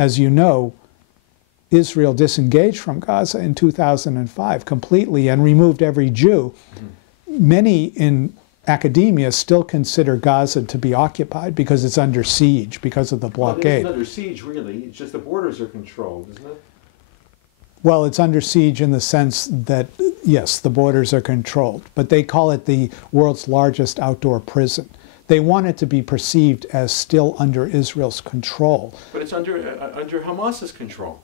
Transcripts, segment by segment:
As you know, Israel disengaged from Gaza in 2005 completely and removed every Jew. Many in academia still consider Gaza to be occupied because it's under siege, because of the blockade. Well, it isn't under siege, really. It's just the borders are controlled, isn't it? Well, it's under siege in the sense that, yes, the borders are controlled, but they call it the world's largest outdoor prison. They want it to be perceived as still under Israel's control. But it's under Hamas's control.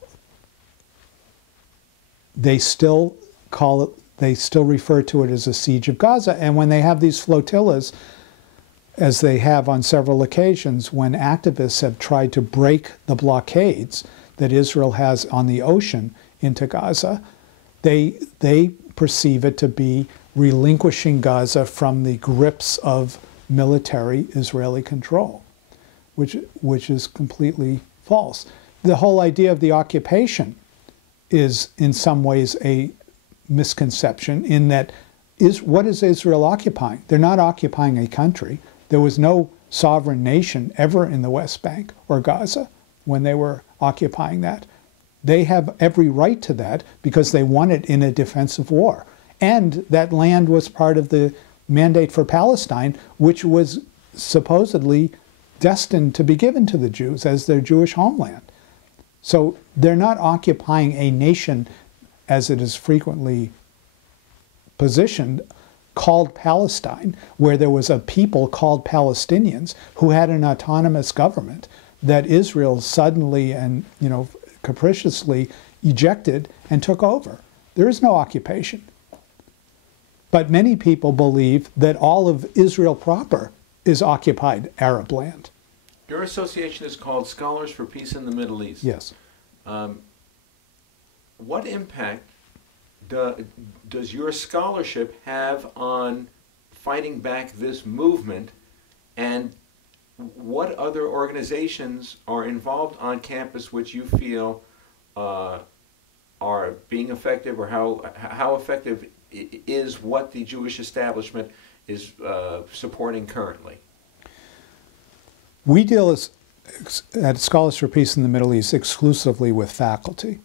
They still call it, they still refer to it as a siege of Gaza. And when they have these flotillas, as they have on several occasions, when activists have tried to break the blockades that Israel has on the ocean into Gaza, they perceive it to be relinquishing Gaza from the grips of military Israeli control, which is completely false. The whole idea of the occupation is in some ways a misconception in that what is Israel occupying? They're not occupying a country. There was no sovereign nation ever in the West Bank or Gaza when they were occupying that. They have every right to that because they won it in a defensive war. And that land was part of the mandate for Palestine, which was supposedly destined to be given to the Jews as their Jewish homeland. So they're not occupying a nation, as it is frequently positioned, called Palestine, where there was a people called Palestinians who had an autonomous government that Israel suddenly and, capriciously ejected and took over. There is no occupation. But many people believe that all of Israel proper is occupied Arab land. Your association is called Scholars for Peace in the Middle East. Yes. What impact does your scholarship have on fighting back this movement, and what other organizations are involved on campus which you feel are being effective, or how effective is what the Jewish establishment is supporting currently? We deal at Scholars for Peace in the Middle East exclusively with faculty.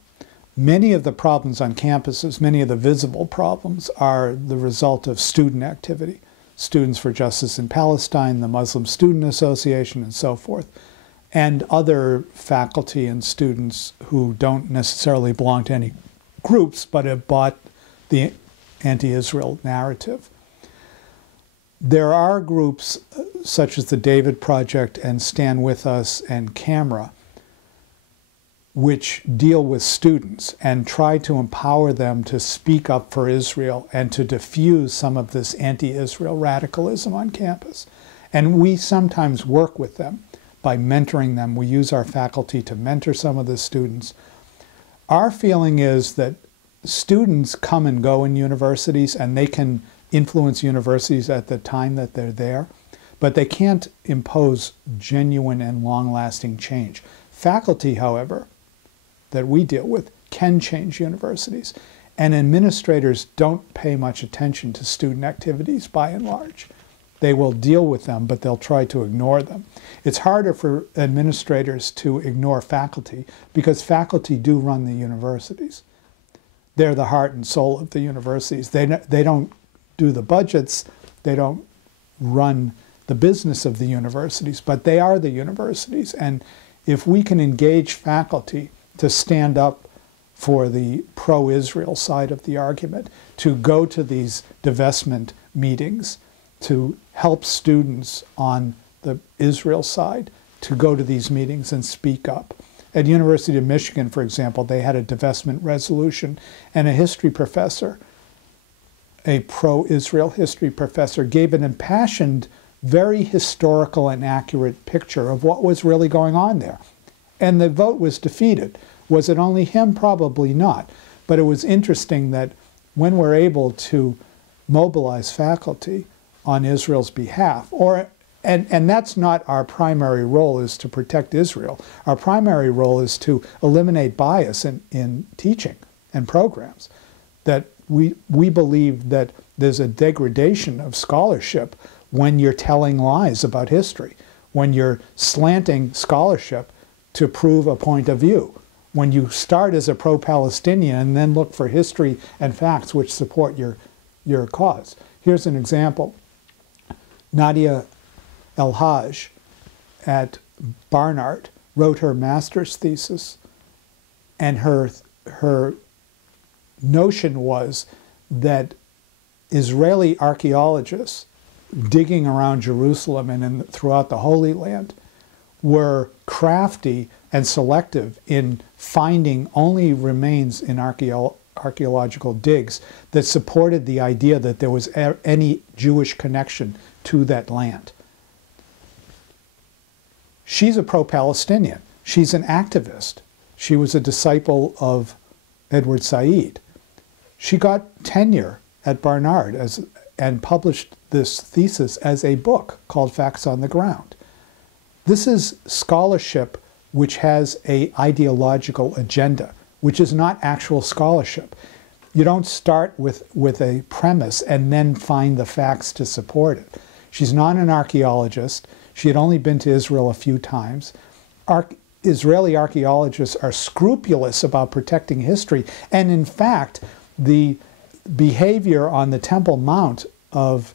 Many of the problems on campuses, many of the visible problems, are the result of student activity. Students for Justice in Palestine, the Muslim Student Association, and so forth, and other faculty and students who don't necessarily belong to any groups but have bought the anti-Israel narrative. There are groups such as the David Project and Stand With Us and Camera, which deal with students and try to empower them to speak up for Israel and to diffuse some of this anti-Israel radicalism on campus. And we sometimes work with them by mentoring them. We use our faculty to mentor some of the students. Our feeling is that students come and go in universities, and they can influence universities at the time that they're there, but they can't impose genuine and long-lasting change. Faculty, however, that we deal with can change universities, and administrators don't pay much attention to student activities by and large. They will deal with them, but they'll try to ignore them. It's harder for administrators to ignore faculty because faculty do run the universities. They're the heart and soul of the universities. They don't do the budgets, they don't run the business of the universities, but they are the universities. And if we can engage faculty to stand up for the pro-Israel side of the argument, to go to these divestment meetings, to help students on the Israel side to go to these meetings and speak up. At University of Michigan, for example, they had a divestment resolution, and a history professor, a pro-Israel history professor, gave an impassioned, very historical and accurate picture of what was really going on there. And the vote was defeated. Was it only him? Probably not. But it was interesting that when we're able to mobilize faculty on Israel's behalf, and that's not our primary role, is to protect Israel. Our primary role is to eliminate bias in teaching and programs. That we believe that there's a degradation of scholarship when you're telling lies about history, when you're slanting scholarship to prove a point of view. When you start as a pro-Palestinian and then look for history and facts which support your cause. Here's an example. Nadia El-Haj at Barnard wrote her master's thesis, and her notion was that Israeli archaeologists digging around Jerusalem and throughout the Holy Land were crafty and selective in finding only remains in archaeological digs that supported the idea that there was any Jewish connection to that land. She's a pro-Palestinian. She's an activist. She was a disciple of Edward Said. She got tenure at Barnard and published this thesis as a book called Facts on the Ground. This is scholarship which has an ideological agenda, which is not actual scholarship. You don't start with a premise and then find the facts to support it. She's not an archaeologist. She had only been to Israel a few times. Israeli archaeologists are scrupulous about protecting history, and in fact, the behavior on the Temple Mount of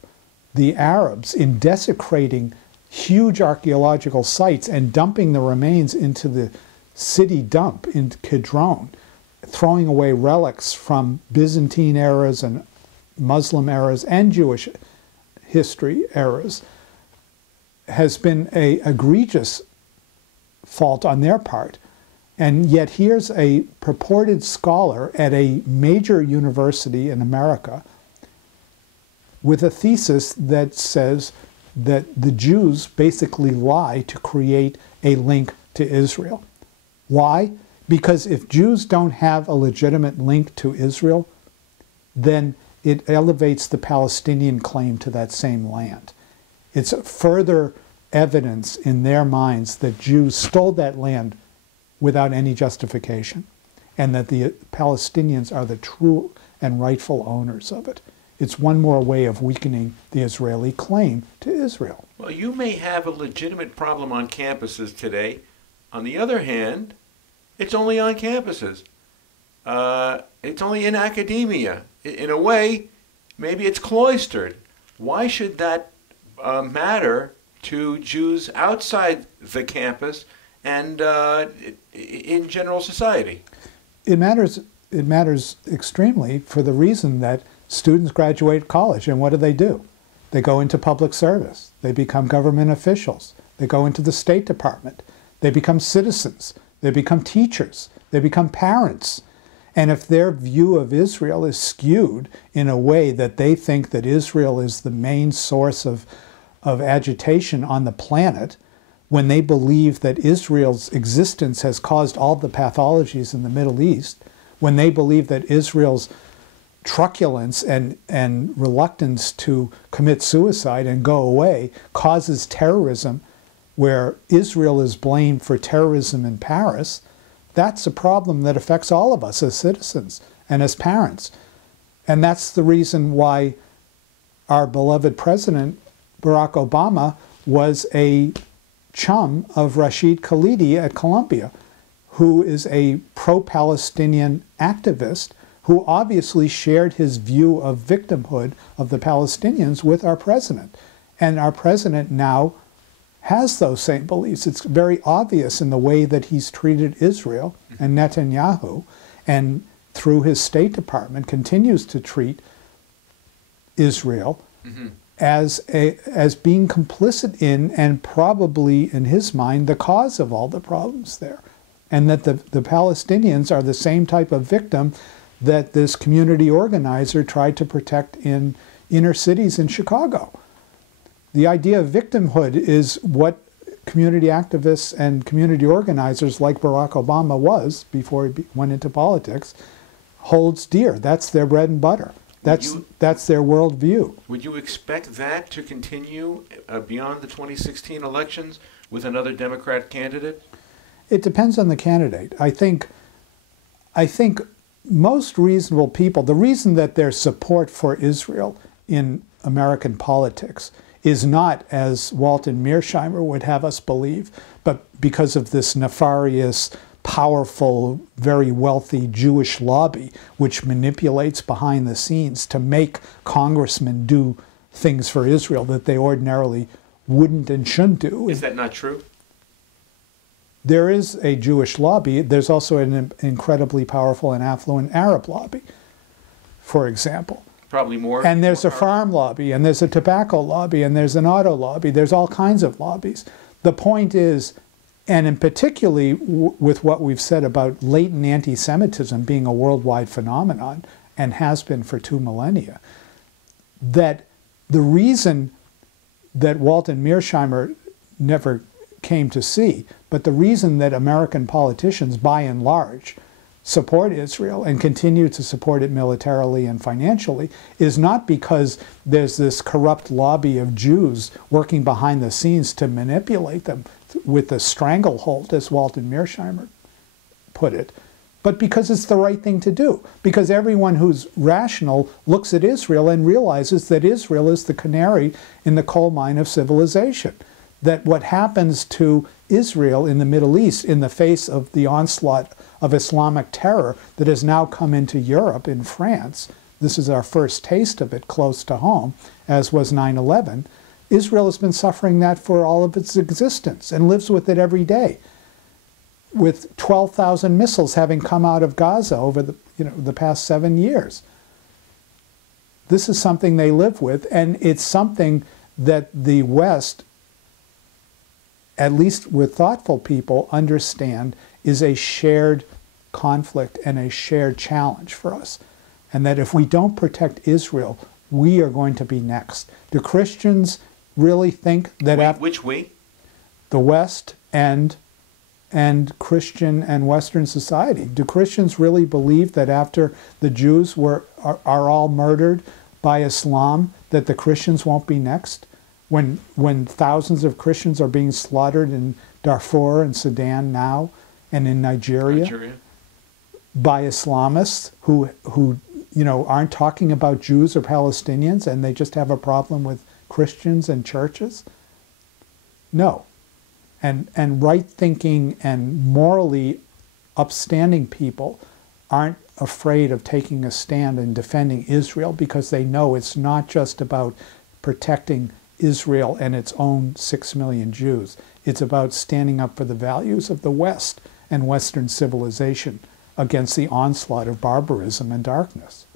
the Arabs in desecrating huge archaeological sites and dumping the remains into the city dump in Kidron, throwing away relics from Byzantine eras and Muslim eras and Jewish history eras, has been an egregious fault on their part. And yet here's a purported scholar at a major university in America with a thesis that says that the Jews basically lie to create a link to Israel. Why? Because if Jews don't have a legitimate link to Israel, then it elevates the Palestinian claim to that same land. It's further evidence in their minds that Jews stole that land without any justification, and that the Palestinians are the true and rightful owners of it. It's one more way of weakening the Israeli claim to Israel. Well, you may have a legitimate problem on campuses today. On the other hand, it's only on campuses. It's only in academia. In a way, maybe it's cloistered. Why should that matter to Jews outside the campus and in general society? It matters extremely for the reason that students graduate college, and what do? They go into public service. They become government officials. They go into the State Department. They become citizens. They become teachers. They become parents. And if their view of Israel is skewed in a way that they think that Israel is the main source of agitation on the planet, when they believe that Israel's existence has caused all the pathologies in the Middle East, when they believe that Israel's truculence and reluctance to commit suicide and go away causes terrorism, where Israel is blamed for terrorism in Paris, that's a problem that affects all of us as citizens and as parents. And that's the reason why our beloved president, Barack Obama, was a chum of Rashid Khalidi at Columbia, who is a pro-Palestinian activist who obviously shared his view of victimhood of the Palestinians with our president. And our president now has those same beliefs. It's very obvious in the way that he's treated Israel and Netanyahu, and through his State Department continues to treat Israel as being complicit in, and probably in his mind, the cause of all the problems there. And that the Palestinians are the same type of victim that this community organizer tried to protect in inner cities in Chicago. The idea of victimhood is what community activists and community organizers like Barack Obama was before he went into politics, holds dear. That's their bread and butter. That's their worldview. Would you expect that to continue beyond the 2016 elections with another Democrat candidate? It depends on the candidate. I think most reasonable people, the reason that there's support for Israel in American politics is not, as Walton Mearsheimer would have us believe, but because of this nefarious, powerful, very wealthy Jewish lobby, which manipulates behind the scenes to make congressmen do things for Israel that they ordinarily wouldn't and shouldn't do. Is that not true? There is a Jewish lobby. There's also an incredibly powerful and affluent Arab lobby, for example. Probably more. And there's more a farm lobby, and there's a tobacco lobby, and there's an auto lobby. There's all kinds of lobbies. The point is, and in particularly with what we've said about latent anti-Semitism being a worldwide phenomenon, and has been for 2 millennia, that the reason that Walton Mearsheimer never came to see, but the reason that American politicians, by and large, support Israel and continue to support it militarily and financially is not because there's this corrupt lobby of Jews working behind the scenes to manipulate them with the stranglehold, as Walton Mearsheimer put it, but because it's the right thing to do. Because everyone who's rational looks at Israel and realizes that Israel is the canary in the coal mine of civilization. That what happens to Israel in the Middle East in the face of the onslaught of Islamic terror that has now come into Europe, in France, this is our first taste of it close to home, as was 9/11, Israel has been suffering that for all of its existence and lives with it every day, with 12,000 missiles having come out of Gaza over the past 7 years. This is something they live with, and it's something that the West, at least with thoughtful people, understand is a shared conflict and a shared challenge for us. And that if we don't protect Israel, we are going to be next. Do Christians really think that... Which we? The West and Christian and Western society. Do Christians really believe that after the Jews are all murdered by Islam, that the Christians won't be next? When thousands of Christians are being slaughtered in Darfur and Sudan now, and in Nigeria by Islamists who aren't talking about Jews or Palestinians, and they just have a problem with Christians and churches? No. And right-thinking and morally upstanding people aren't afraid of taking a stand and defending Israel, because they know it's not just about protecting Israel and its own 6 million Jews. It's about standing up for the values of the West and Western civilization against the onslaught of barbarism and darkness.